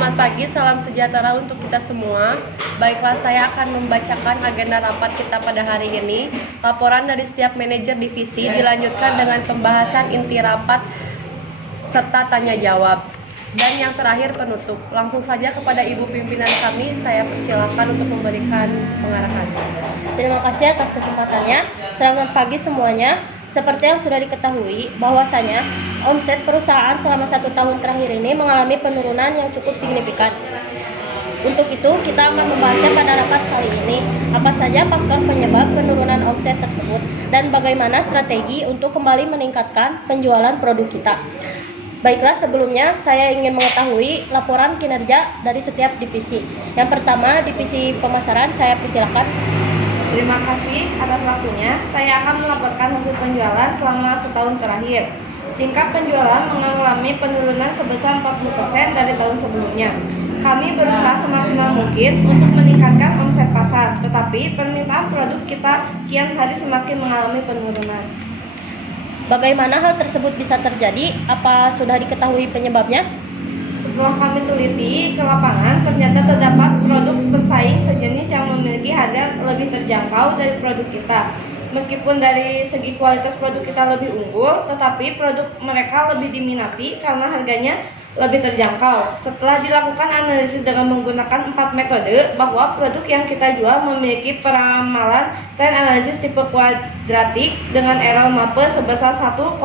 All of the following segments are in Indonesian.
Selamat pagi, salam sejahtera untuk kita semua. Baiklah, saya akan membacakan agenda rapat kita pada hari ini. Laporan dari setiap manajer divisi dilanjutkan dengan pembahasan inti rapat serta tanya jawab. Dan yang terakhir penutup. Langsung saja kepada Ibu pimpinan kami, saya persilakan untuk memberikan pengarahan. Terima kasih atas kesempatannya. Selamat pagi semuanya. Seperti yang sudah diketahui, bahwasanya omset perusahaan selama 1 tahun terakhir ini mengalami penurunan yang cukup signifikan. Untuk itu, kita akan membahasnya pada rapat kali ini. Apa saja faktor penyebab penurunan omset tersebut dan bagaimana strategi untuk kembali meningkatkan penjualan produk kita. Baiklah, sebelumnya saya ingin mengetahui laporan kinerja dari setiap divisi. Yang pertama, divisi pemasaran, saya persilakan. Terima kasih atas waktunya. Saya akan melaporkan hasil penjualan selama setahun terakhir. Tingkat penjualan mengalami penurunan sebesar 40% dari tahun sebelumnya. Kami berusaha semaksimal mungkin untuk meningkatkan omset pasar, tetapi permintaan produk kita kian hari semakin mengalami penurunan. Bagaimana hal tersebut bisa terjadi? Apa sudah diketahui penyebabnya? Setelah kami teliti ke lapangan, ternyata terdapat produk bersaing sejenis yang memiliki harga lebih terjangkau dari produk kita. Meskipun dari segi kualitas produk kita lebih unggul, tetapi produk mereka lebih diminati karena harganya lebih terjangkau. Setelah dilakukan analisis dengan menggunakan 4 metode, bahwa produk yang kita jual memiliki peramalan trend analisis tipe kuadratik dengan error mape sebesar 1,03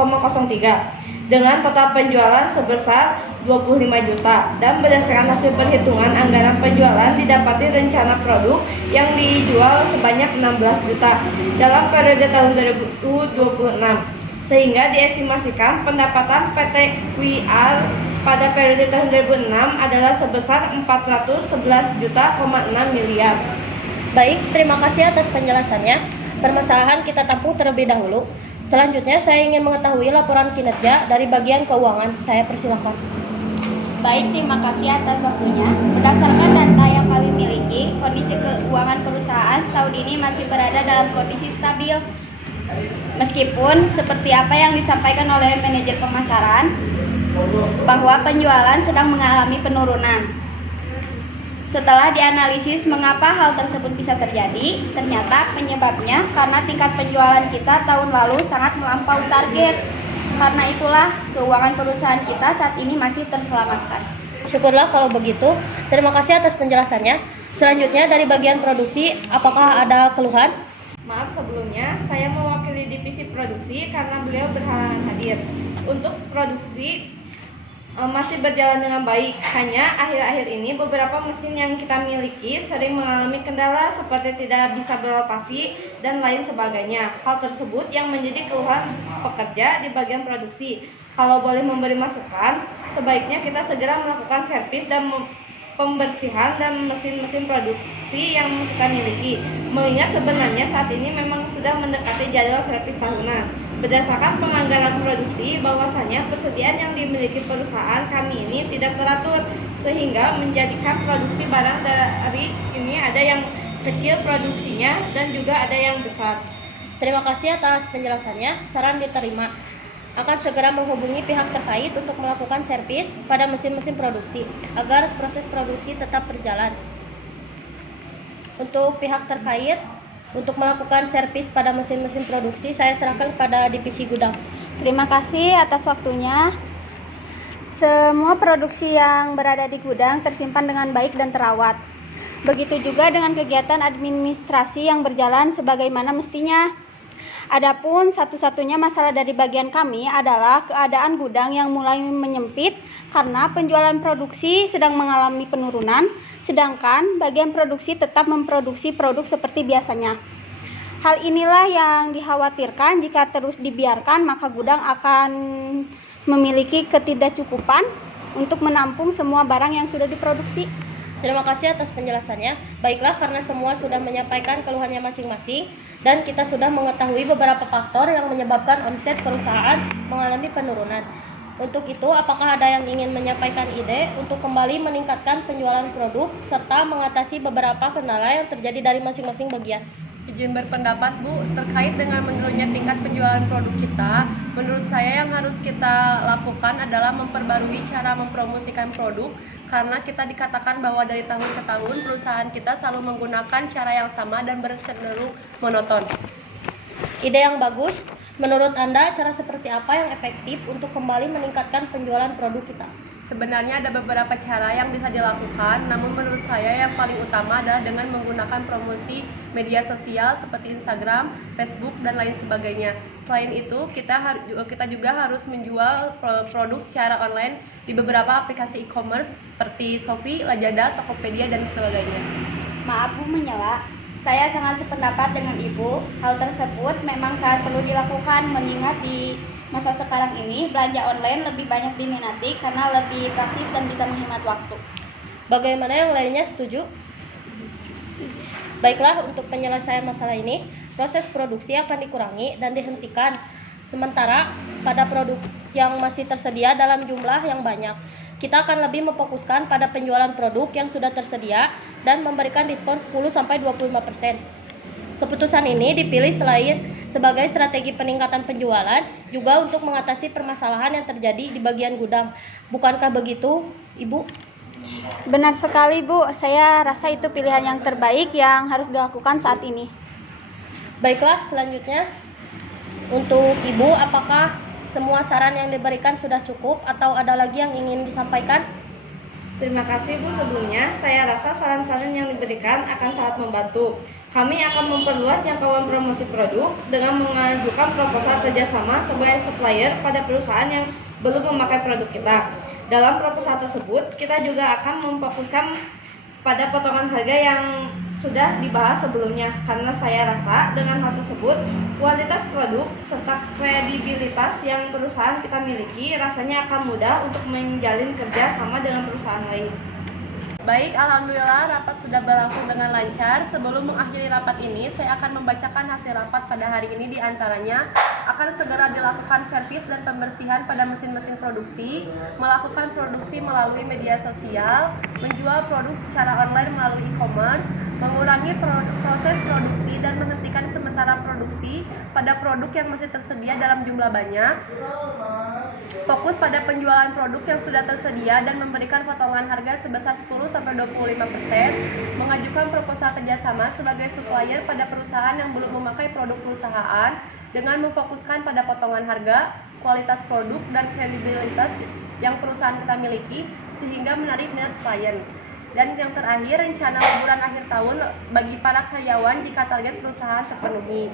dengan total penjualan sebesar 25 juta, dan berdasarkan hasil perhitungan anggaran penjualan didapati rencana produk yang dijual sebanyak 16 juta dalam periode tahun 2026, sehingga diestimasikan pendapatan PT QR pada periode tahun 2006 adalah sebesar 411,6 miliar. Baik, terima kasih atas penjelasannya. Permasalahan kita tampung terlebih dahulu. Selanjutnya saya ingin mengetahui laporan kinerja dari bagian keuangan. Saya persilakan. Baik, terima kasih atas waktunya. Berdasarkan data yang kami miliki, kondisi keuangan perusahaan setahun ini masih berada dalam kondisi stabil. Meskipun seperti apa yang disampaikan oleh manajer pemasaran, bahwa penjualan sedang mengalami penurunan. Setelah dianalisis mengapa hal tersebut bisa terjadi, ternyata penyebabnya karena tingkat penjualan kita tahun lalu sangat melampaui target. Karena itulah keuangan perusahaan kita saat ini masih terselamatkan. Syukurlah kalau begitu. Terima kasih atas penjelasannya. Selanjutnya dari bagian produksi, apakah ada keluhan? Maaf sebelumnya, saya mewakili divisi produksi karena beliau berhalangan hadir. Untuk produksi masih berjalan dengan baik, hanya akhir-akhir ini beberapa mesin yang kita miliki sering mengalami kendala seperti tidak bisa beroperasi dan lain sebagainya. Hal tersebut yang menjadi keluhan pekerja di bagian produksi. Kalau boleh memberi masukan, sebaiknya kita segera melakukan servis dan pembersihan dan mesin-mesin produksi yang kita miliki, mengingat sebenarnya saat ini memang sudah mendekati jadwal servis tahunan. Berdasarkan penganggaran produksi, bahwasanya persediaan yang dimiliki perusahaan kami ini tidak teratur, sehingga menjadikan produksi barang dari ini ada yang kecil produksinya dan juga ada yang besar. Terima kasih atas penjelasannya. Saran diterima. Akan segera menghubungi pihak terkait untuk melakukan servis pada mesin-mesin produksi agar proses produksi tetap berjalan. Untuk pihak terkait untuk melakukan servis pada mesin-mesin produksi, saya serahkan kepada divisi gudang. Terima kasih atas waktunya. Semua produksi yang berada di gudang tersimpan dengan baik dan terawat. Begitu juga dengan kegiatan administrasi yang berjalan sebagaimana mestinya. Adapun satu-satunya masalah dari bagian kami adalah keadaan gudang yang mulai menyempit karena penjualan produksi sedang mengalami penurunan, sedangkan bagian produksi tetap memproduksi produk seperti biasanya. Hal inilah yang dikhawatirkan jika terus dibiarkan, maka gudang akan memiliki ketidakcukupan untuk menampung semua barang yang sudah diproduksi. Terima kasih atas penjelasannya. Baiklah, karena semua sudah menyampaikan keluhannya masing-masing dan kita sudah mengetahui beberapa faktor yang menyebabkan omset perusahaan mengalami penurunan. Untuk itu, apakah ada yang ingin menyampaikan ide untuk kembali meningkatkan penjualan produk serta mengatasi beberapa kendala yang terjadi dari masing-masing bagian? Izin berpendapat Bu, terkait dengan menurunnya tingkat penjualan produk kita, menurut saya yang harus kita lakukan adalah memperbarui cara mempromosikan produk, karena kita dikatakan bahwa dari tahun ke tahun perusahaan kita selalu menggunakan cara yang sama dan bercenderung monoton. Ide yang bagus. Menurut Anda, cara seperti apa yang efektif untuk kembali meningkatkan penjualan produk kita? Sebenarnya ada beberapa cara yang bisa dilakukan, namun menurut saya yang paling utama adalah dengan menggunakan promosi media sosial seperti Instagram, Facebook, dan lain sebagainya. Selain itu, kita juga harus menjual produk secara online di beberapa aplikasi e-commerce seperti Shopee, Lazada, Tokopedia, dan sebagainya. Maaf Bu menyela, saya sangat sependapat dengan Ibu. Hal tersebut memang sangat perlu dilakukan mengingat di masa sekarang ini belanja online lebih banyak diminati karena lebih praktis dan bisa menghemat waktu. Bagaimana yang lainnya, setuju? Baiklah, untuk penyelesaian masalah ini, proses produksi akan dikurangi dan dihentikan. Sementara pada produk yang masih tersedia dalam jumlah yang banyak, kita akan lebih memfokuskan pada penjualan produk yang sudah tersedia dan memberikan diskon 10-25%. Keputusan ini dipilih selain sebagai strategi peningkatan penjualan, juga untuk mengatasi permasalahan yang terjadi di bagian gudang. Bukankah begitu, Ibu? Benar sekali Bu, saya rasa itu pilihan yang terbaik yang harus dilakukan saat ini. Baiklah, selanjutnya untuk Ibu, apakah semua saran yang diberikan sudah cukup atau ada lagi yang ingin disampaikan? Terima kasih Bu sebelumnya. Saya rasa saran-saran yang diberikan akan sangat membantu. Kami akan memperluas jangkauan promosi produk dengan mengajukan proposal kerjasama sebagai supplier pada perusahaan yang belum memakai produk kita. Dalam proposal tersebut, kita juga akan memfokuskan pada potongan harga yang sudah dibahas sebelumnya, karena saya rasa dengan hal tersebut, kualitas produk serta kredibilitas yang perusahaan kita miliki rasanya akan mudah untuk menjalin kerja sama dengan perusahaan lain. Baik, alhamdulillah rapat sudah berlangsung dengan lancar. Sebelum mengakhiri rapat ini, saya akan membacakan hasil rapat pada hari ini. Di antaranya akan segera dilakukan servis dan pembersihan pada mesin-mesin produksi, melakukan produksi melalui media sosial, menjual produk secara online melalui e-commerce, mengurangi proses produksi dan menghentikan sementara produksi pada produk yang masih tersedia dalam jumlah banyak, fokus pada penjualan produk yang sudah tersedia dan memberikan potongan harga sebesar 10-25%, mengajukan proposal kerjasama sebagai supplier pada perusahaan yang belum memakai produk perusahaan dengan memfokuskan pada potongan harga, kualitas produk, dan kredibilitas yang perusahaan kita miliki sehingga menarik minat klien. Dan yang terakhir, rencana liburan akhir tahun bagi para karyawan jika target perusahaan terpenuhi.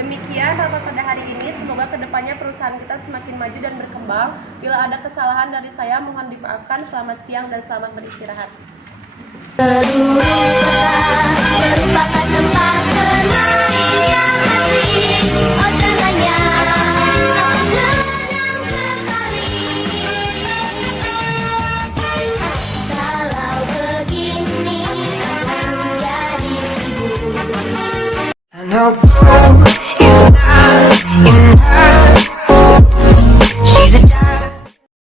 Demikian rapat pada hari ini, semoga kedepannya perusahaan kita semakin maju dan berkembang. Bila ada kesalahan dari saya, mohon dimaafkan. Selamat siang dan selamat beristirahat. Merupakan tempat bermain yang asik. Oh senangnya, aku senang sekali. Kalau begini aku jadi sibuk.